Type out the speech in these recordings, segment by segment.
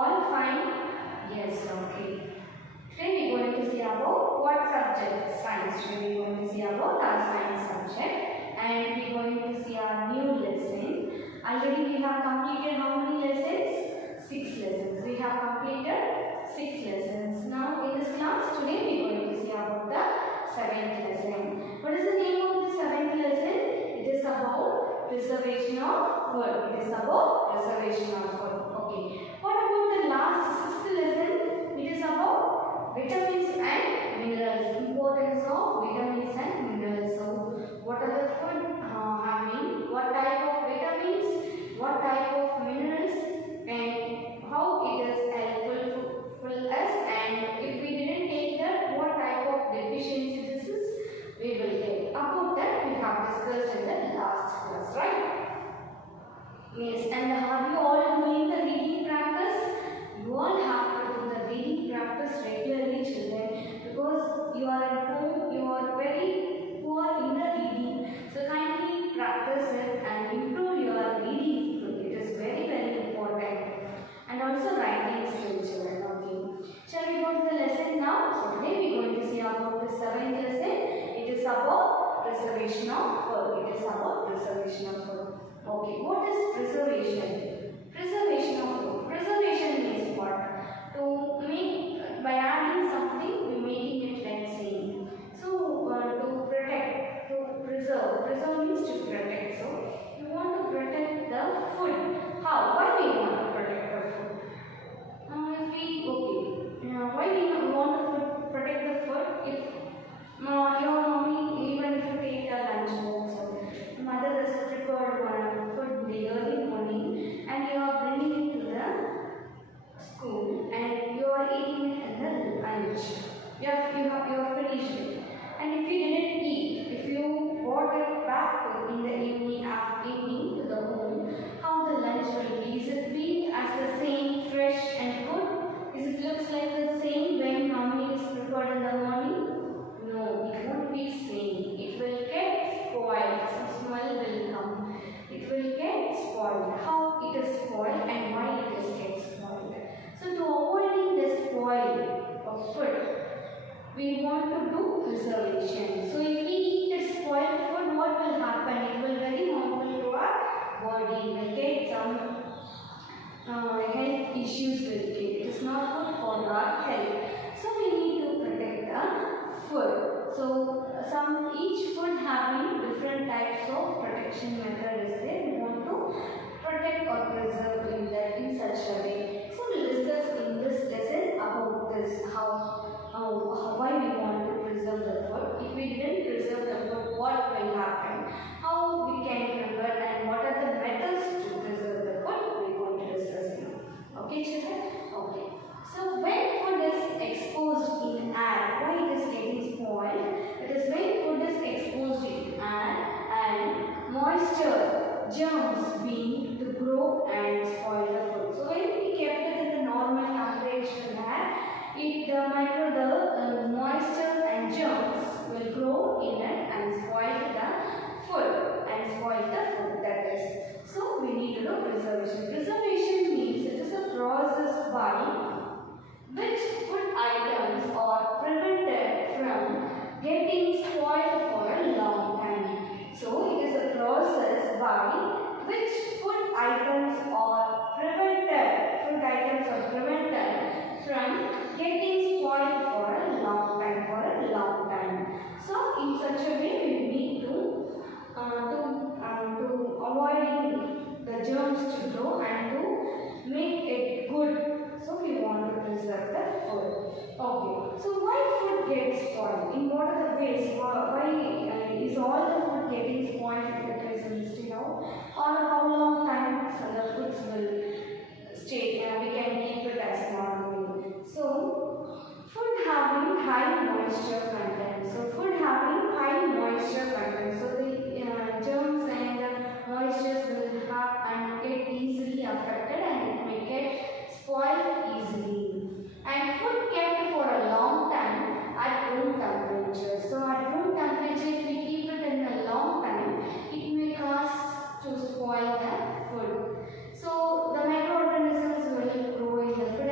All fine? Yes, okay. Today we are going to see about what subject? Science. Today we are going to see about our science subject, and we are going to see our new lesson. Already we have completed how many lessons? 6 lessons. We have completed 6 lessons. Now in this class today we are going to see about the 7th lesson. What is the name of the 7th lesson? It is about preservation of food. It is about preservation of food. Okay. What about the last 6th lesson? It is about vitamins and minerals. Importance of vitamins and minerals. So, what are the food having? What type of vitamins? What type of minerals? And how it is helpful for us? And if we didn't take that, what type of deficiency this is? We will get. About that, we have discussed in the last class, right? Yes, and have you all doing the reading practice? You all have to do the reading practice regularly, children, because you are at home, you are very poor in the reading. So kindly practice it and improve your reading skill. It is very, very important. And also writing skill, children. Okay. Shall we go to the lesson now? So today we are going to see about the 7th lesson. It is about preservation of food. It is about preservation of food. Okay, what is preservation? Preservation of food. Preservation means what? To make, by adding something, we making it like same. So, to protect, to preserve. Preserve means to protect. So, you want to protect the food. How? Why we want to protect the food? Why we want to protect the food? If your mommy, even if you take a lunch box, mother has prepared one food in the early morning and you are bringing it to the school and you are eating it in the lunch. You have finished it. And if you didn't eat, if you brought it back in the evening, after evening to the home, how the lunch will be? Is it be as the same, fresh and good? Is it looks like the same when mommy is prepared in the morning? No, it won't be same. It will get spoiled. Some smell will come. It will get spoiled. How it is spoiled and why it is get spoiled. So to avoiding the spoil of food, we want to do preservation. So if we eat the spoiled food, what will happen? It will very harmful to our body. We will get some health issues will get. It is not good for our health. So we need to protect the food. So each food having different types of protection method is there. We want to protect or preserve in such a way. So we will discuss in this lesson about this why we want to preserve the food. If we didn't preserve the food, what will happen? How we can prepare and what are the methods to preserve the food? We are going to discuss now. Okay, children? Okay. So when food is exposed in air, why it is getting spoiled? It is when food is exposed in air and moisture, germs being to grow and spoil the food. So when we kept it in the normal temperature air, the moisture and germs will grow in it and spoil the food that is. So we need to do preservation. Preservation means it is a process by which food items are prevented from getting spoiled for a long time. So it is a process by which food items are prevented from getting spoiled for a long time. So in such a way we need to avoiding the germs to grow and to make it good. So we want to preserve the food. Okay. So why food gets spoiled? In what are the ways? Why is all the food getting spoiled if it is listed out? Or how long time the foods will stay? We can keep it as normally. So food having high moisture content. So food having high moisture content. So the germs and the moistures will have and get easily affected and it may get spoiled easily. And food kept for a long time at room temperature. So at room temperature, if we keep it in a long time, it may cause to spoil the food. So the microorganisms will grow in the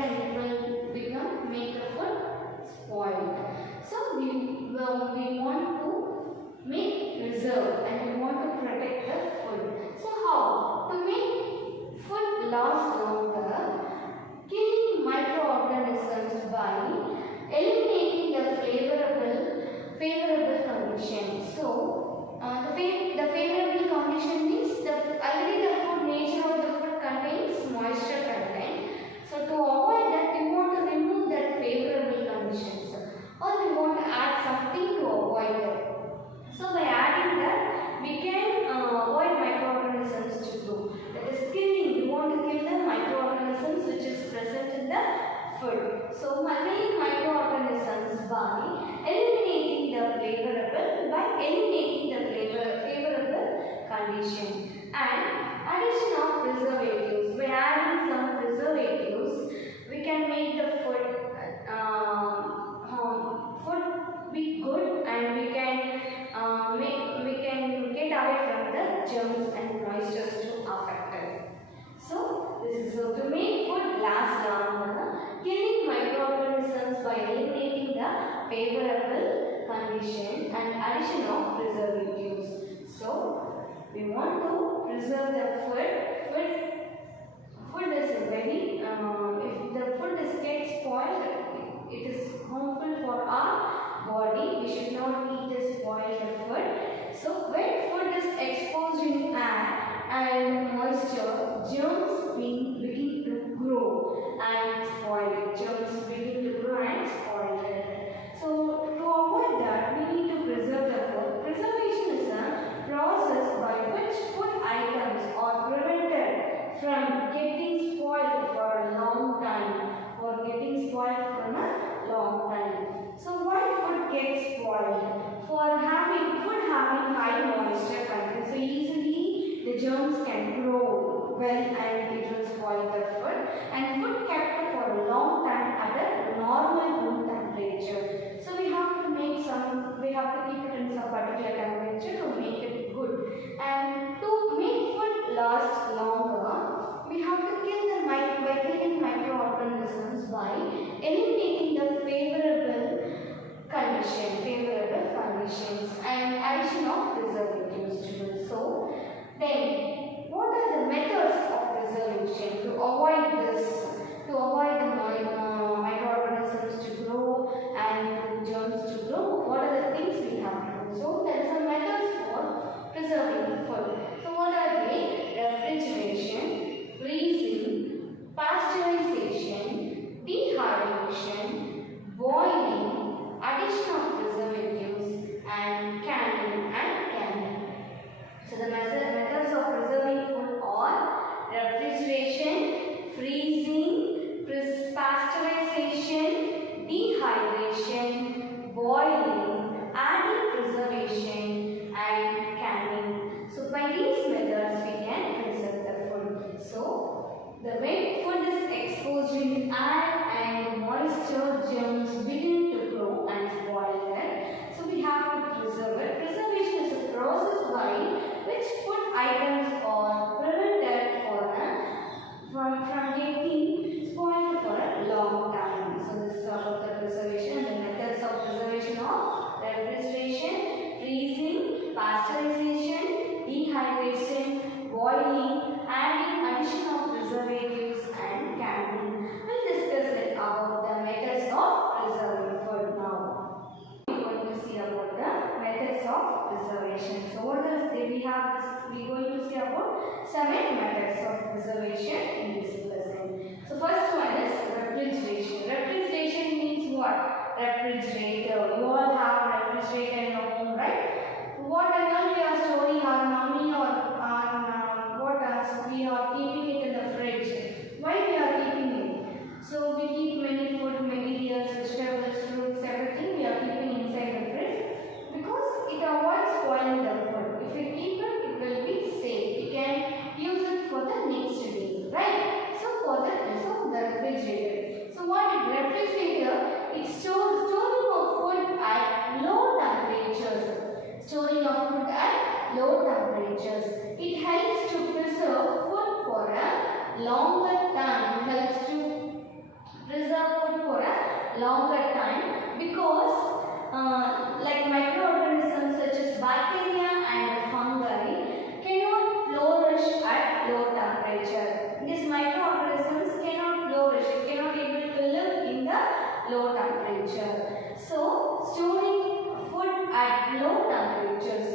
So, the favorable condition means already the food nature of the food contains moisture content. So, to avoid that, we want to remove that favorable conditions, or we want to add something to avoid that. So, by adding that, we can avoid microorganisms to grow. That is killing. We want to kill the microorganisms which is present in the food. So, killing microorganisms by eliminating the favorable condition, and addition of preservatives. By adding some preservatives, we can make the food be good, and we can get away from the germs and moistures to affect it. So this is so to make food last longer, killing microorganisms by eliminating the favorable condition and addition of preservatives. So we want to preserve the food is very if the food is get spoiled, it is harmful for our body. We should not eat the spoiled food. So when food is exposed in air and moisture, germs begin to grow and spoil it. Germs begin to grow and spoil it. So to avoid that, we need to preserve the food. Preservation is a process by which food items are prevented from getting spoiled for a long time, So why food gets spoiled? For food having high moisture content, so easily the germs can grow well and it will spoil the food. And food kept for a long time at a normal room temperature. So we have to keep it in some particular temperature to make it good. And to make food last longer, we have to kill by killing microorganisms by eliminating the favorable conditions and addition of preservatives to it. So then, what are the methods of preservation to avoid this? To avoid the microorganisms to grow and germs to grow, what are the things we have to do? So there is a methods for preserving food. So what are they? Refrigeration, freezing, pasteurization, dehydration, boiling, addition of preservatives, and canning. So the methods of preserving food are refrigeration, freezing, pasteurization, dehydration, boiling, adding preservation, and canning. So by these methods we can preserve the food. So when food is exposed in air and moisture, germs begin to grow and spoil it. So we have to preserve it. Preservation is a process by which food items are prevented from getting spoiled for a long time. So this is about the preservation. The methods of preservation are refrigeration, freezing, pasteurization, dehydration, boiling, adding addition of preservatives, and canning. We'll discuss about the methods of preserving food now. We are going to see about the methods of preservation. So what else did we have? We are going to see about 7 methods of preservation in this lesson. So first one is refrigeration. Refrigeration means what? Refrigerator. You all have refrigerator in your home, right? What all we are storing, our mummy or what else we are keeping it in the fridge. Why we are keeping it? So we keep many food materials, vegetables, fruits, everything we are keeping inside the fridge because it avoids spoiling the food. If we keep it, it will be safe. We can use it for the next day, right? So the refrigerator. So what is refrigerator? It's storing of food at low temperatures. Storing of food at low temperatures. It helps to preserve food for a longer time. Helps to preserve food for a longer time because like microorganisms such as bacteria and fungi cannot flourish at low temperature. These microorganisms cannot flourish. It cannot able to live in the low temperature. So storing food at low temperatures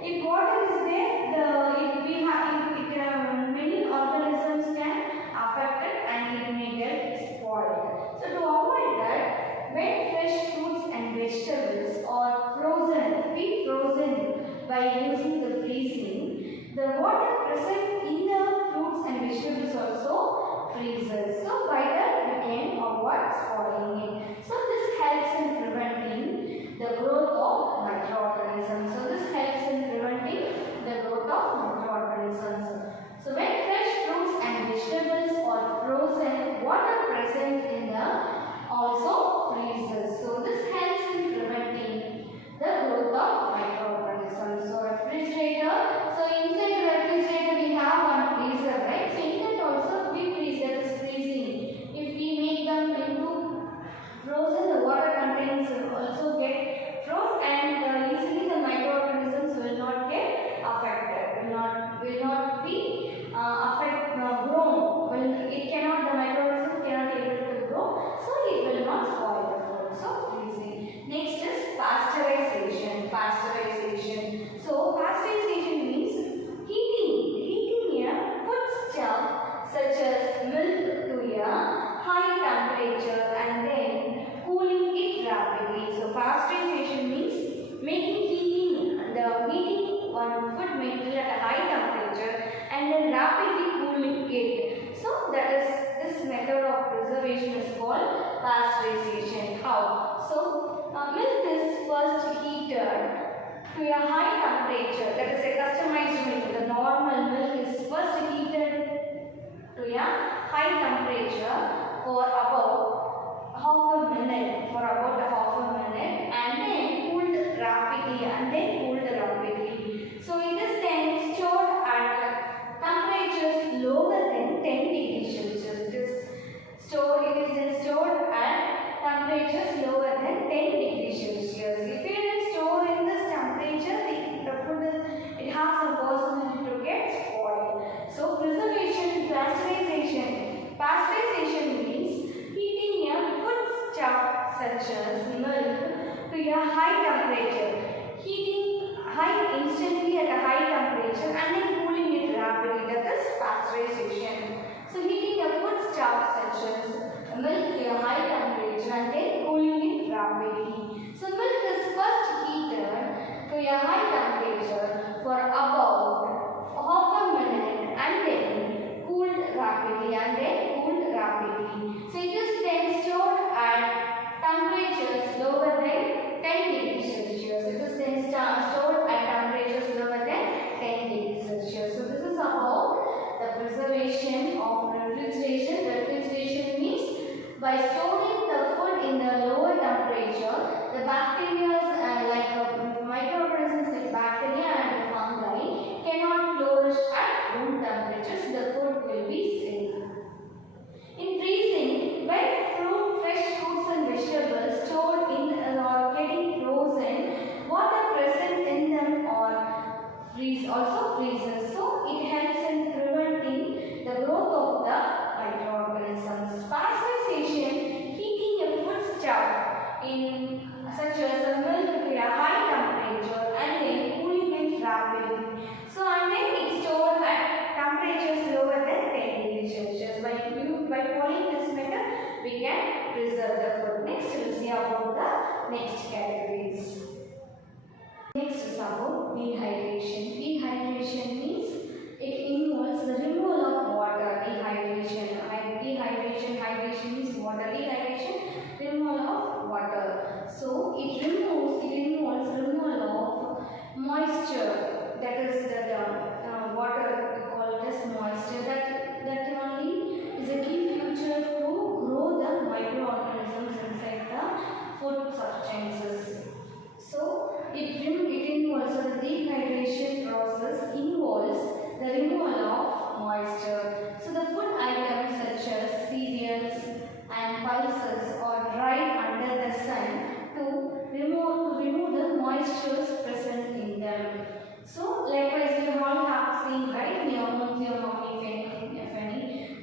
if water is there, many organisms can affect it and it may get spoiled. So to avoid that, when fresh fruits and vegetables are be frozen by using the freezing, the water present in the fruits and vegetables also freezes. So by that we can avoid spoiling it. So this helps in preventing the growth of microorganisms. So this helps in preventing the growth of microorganisms. So when fresh fruits and vegetables are frozen, water present in the also freezes. So this helps in preventing the growth of microorganisms. So refrigerator. So inside the refrigerator we have one freezer, right? So in that also we freeze, that is freezing. If we make them into frozen, the water contents will also get froze and easily the microorganisms will not get affected, will not be grown. The microorganism cannot able to grow, so it will not spoil the food. So freezing. Next is pasteurization. So pasteurization means heating a foodstuff such as milk to a high temperature and then cooling it rapidly. So pasteurization means heating one food material at a high temperature and then rapidly cooling it. So that is, this method of preservation is called pasteurization. How? So milk is first heated to a high temperature, that is a customized milk. The normal milk is first heated to a high temperature for about half a minute, and then cooled rapidly. So it is then stored at temperatures lower than 10 degrees Celsius. It is then stored at temperatures lower than 10 degrees Celsius. If it is stored in this temperature, the food it has a possibility to get spoiled. So preservation, pasteurization means heating a foodstuff such as milk to a high temperature. Heating instantly at a high temperature and then cooling it rapidly, that is pasteurization. So heating a foodstuff such as milk to a high temperature and then cooling it rapidly. So milk is first heated to a high temperature for about half a minute and then cooled rapidly. So it is then stored at temperatures lower than 10 degrees Celsius. It is then stored at temperatures lower than 10 degrees Celsius. So this is about the preservation of refrigeration. Refrigeration means by storing the food in the lower temperature, the bacteria microorganisms like bacteria and fungi cannot flourish at room temperatures. The food will be safe. In freezing, when fresh fruits and vegetables stored in or getting frozen, water present in them also freezes. So it helps in preventing the growth of the microorganisms. Pasteurization, heating a foodstuff in such as a milk to a high temperature and then cooling it rapidly. So and then it's stored at temperatures lower than 10 degrees Celsius. By following this method, we can preserve the food. Next, we will see about the next categories. Next is about dehydration. Dehydration means it involves the removal of water. Hydration means water. Dehydration, removal of water. So it involves removal of moisture. That is the water we call it as moisture. That only is a key feature to grow the microorganisms inside the food substances. So it involves the dehydration process involves the removal of moisture. So the food items such as cereals and pulses are dried under the sun to remove the moistures present in them. So likewise you all have seen, right, in your homes, your mommy, if any,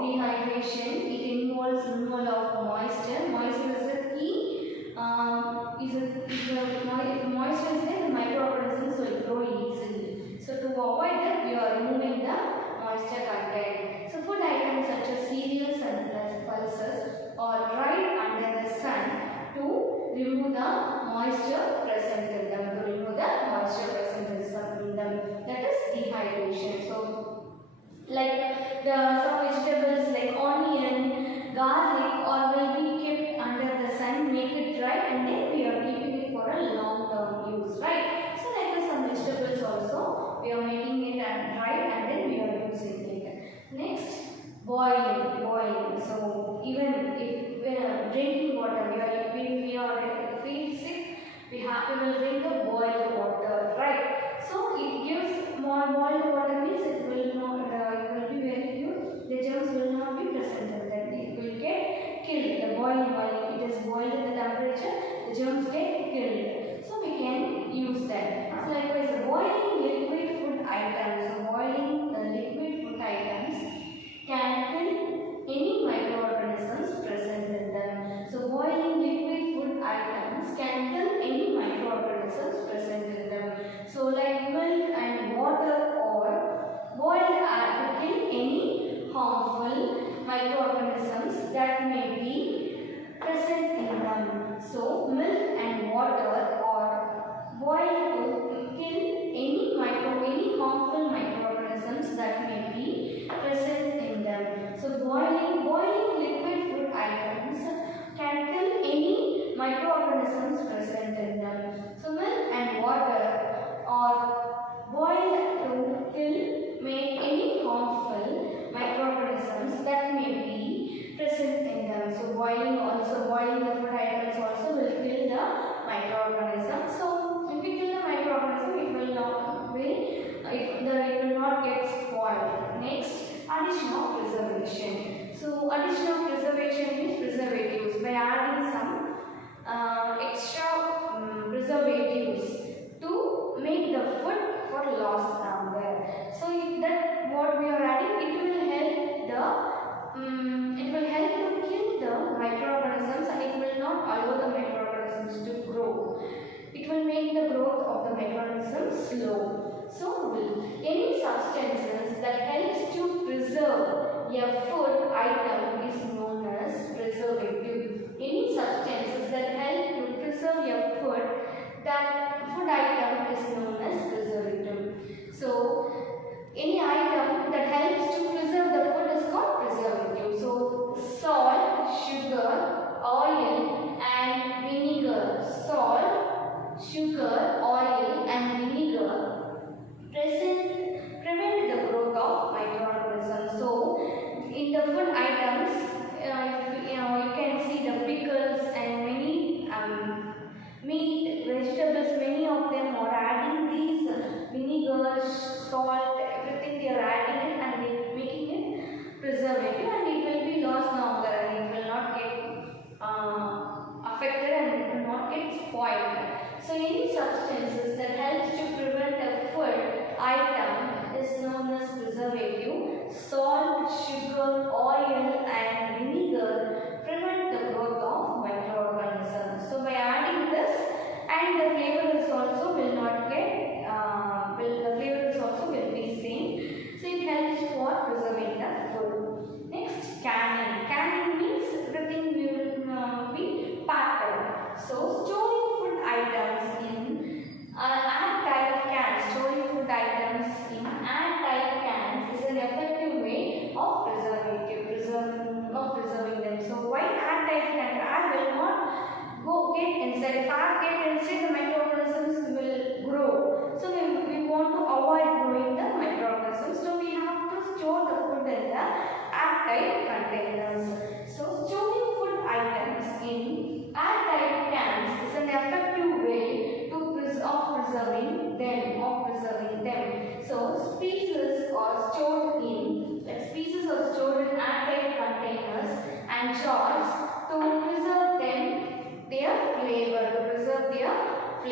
dehydration, it involves removal of moisture. Moisture is the key. If moisture is there, the microorganisms will grow easily. So to avoid that, we are removing the moisture content. So food items such as cereals and pulses are dried under the sun to remove the moisture present in them. That is dehydration. So like some vegetables like onion, garlic, or will be kept under the sun, make it dry, and then we are keeping it for a long term use, right? So like some vegetables also we are making it dry and then we are using it. Next, boiling. So even if we are drinking water, if we feel sick, we will drink the boiled water, right? So it gives more boiled water means it will be very pure. The germs will not be present in that. It will get killed. The boiling while it is boiled at the temperature, the germs get killed. So we can use that. So likewise, boiling liquid food items. So boiling the liquid food items can kill any microorganisms present in them. So boiling liquid food items can kill any microorganisms present in them. So like milk and water or boiled air to kill any harmful microorganisms that may be present in them. So milk and water or boiled to kill any harmful microorganisms that may be present in them. So boiling liquid food items can kill any microorganisms present in them. So milk and water are boiled to kill any harmful microorganisms that may be present in them. So boiling the food items also will kill the microorganism. So if we kill the microorganism, it will not get spoiled. Next, addition of preservation. So addition of preservation means preservatives by adding some extra preservatives to make the food for loss longer. So that what we are adding, it will help to kill the microorganisms, and it will not allow the microorganisms to grow. It will make the growth of the microorganisms slow. So any substances that helps to preserve a food item is known as preservative. Any substances that help to preserve a food item is known as preservative. So any item that helps to preserve the food is called preservative. So salt, sugar, oil and vinegar. Salt, sugar, oil and vinegar prevent the growth of microorganisms. So in the food items, you can see the pickles and many meat, vegetables, many of them are adding these vinegar, salt, everything they are adding it and they are making it preservative, and it will be lost longer and it will not get affected and it will not get spoiled. So any substances that helps to prevent a food item is known as preservative. Salt, sugar, oil and vinegar prevent the growth of microorganisms. So by adding this, and the flavor is also will not get the flavor is also will be same. So it helps for preserving the food. Next, canning. Canning means everything will be packed. So storing food items in airtight cans. Storing food items in airtight cans is an effective way of preserving them. So why airtight can? Air will not get inside. If air get inside, the microorganisms will grow. So we want to avoid growing the microorganisms. So we have to store the food in the airtight containers. So storing food items in airtight cans is an effective way to preserving them. So species are stored in airtight containers and jars to preserve their flavor.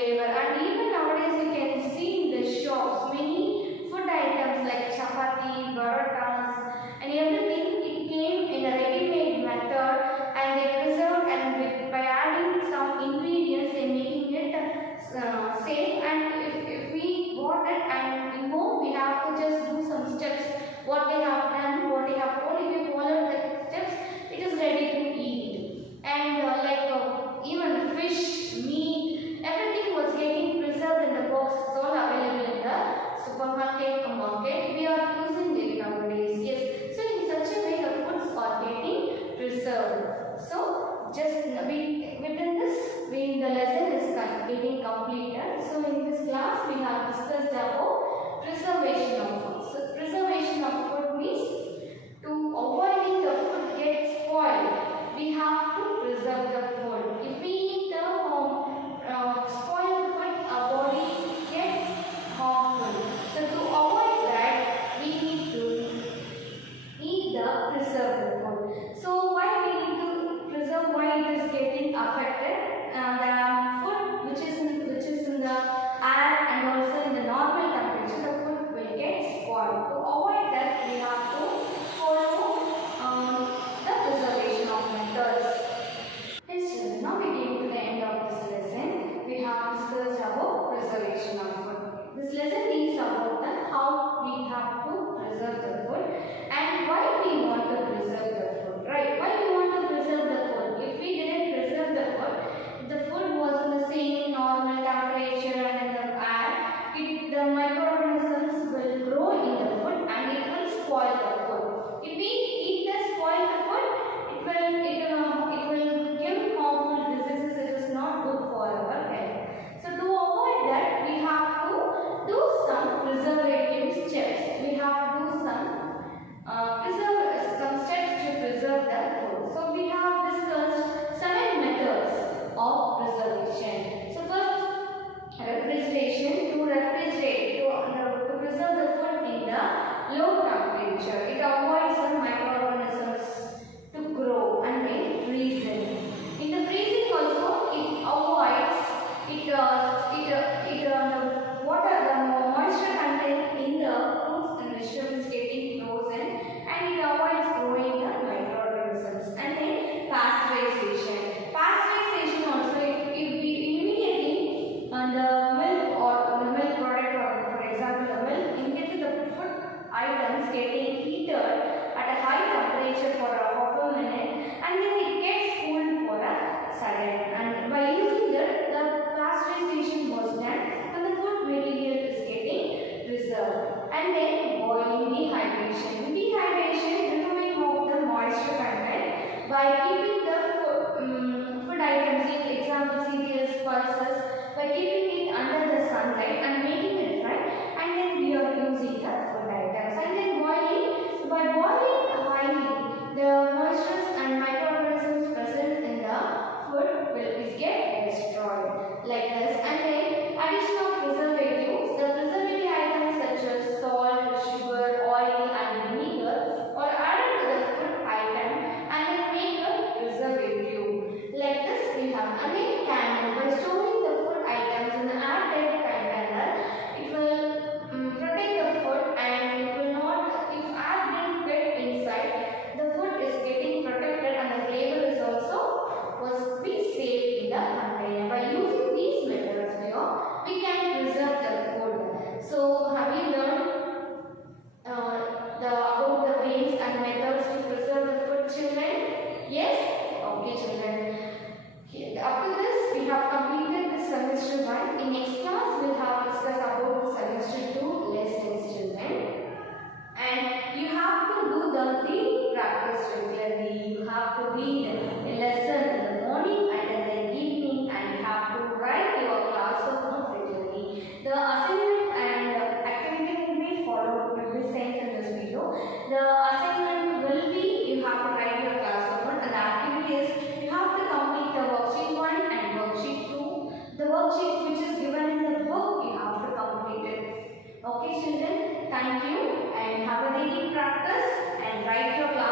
by keeping the food items, example cereals, pulses, by keeping it under the sunlight and making it dry, and then we are using the food items. And then boiling, by boiling highly, the moistures and microorganisms present in the food will get destroyed like this. And then addition of preservatives, the preservative items such as salt, sugar, oil and vinegar are added to the food item and then make a preservative. Like this we have again canning. By storing the food items in an airtight container, it will protect the food and it will not, if air didn't get inside, the food is getting protected and the flavor is also was be safe in the container. By using these methods here, we can preserve the food. So have you learned about the ways and methods to preserve the food, children? Yes? Okay, children. Up to this, we have completed the semester 1. In next class, we will have discussed about the semester 2 lessons, children. And you have to do the reading practice regularly. You have to read a lesson in the morning and in the evening, and you have to write your class notes regularly. The assignment and activity will be followed, will be sent in this video. The assignment will be, you have to write your class note, and the activity is you have to complete the worksheet 1 and worksheet 2. The worksheet which is given in the book, you have to complete it. Okay children, thank you and have a reading practice and write your class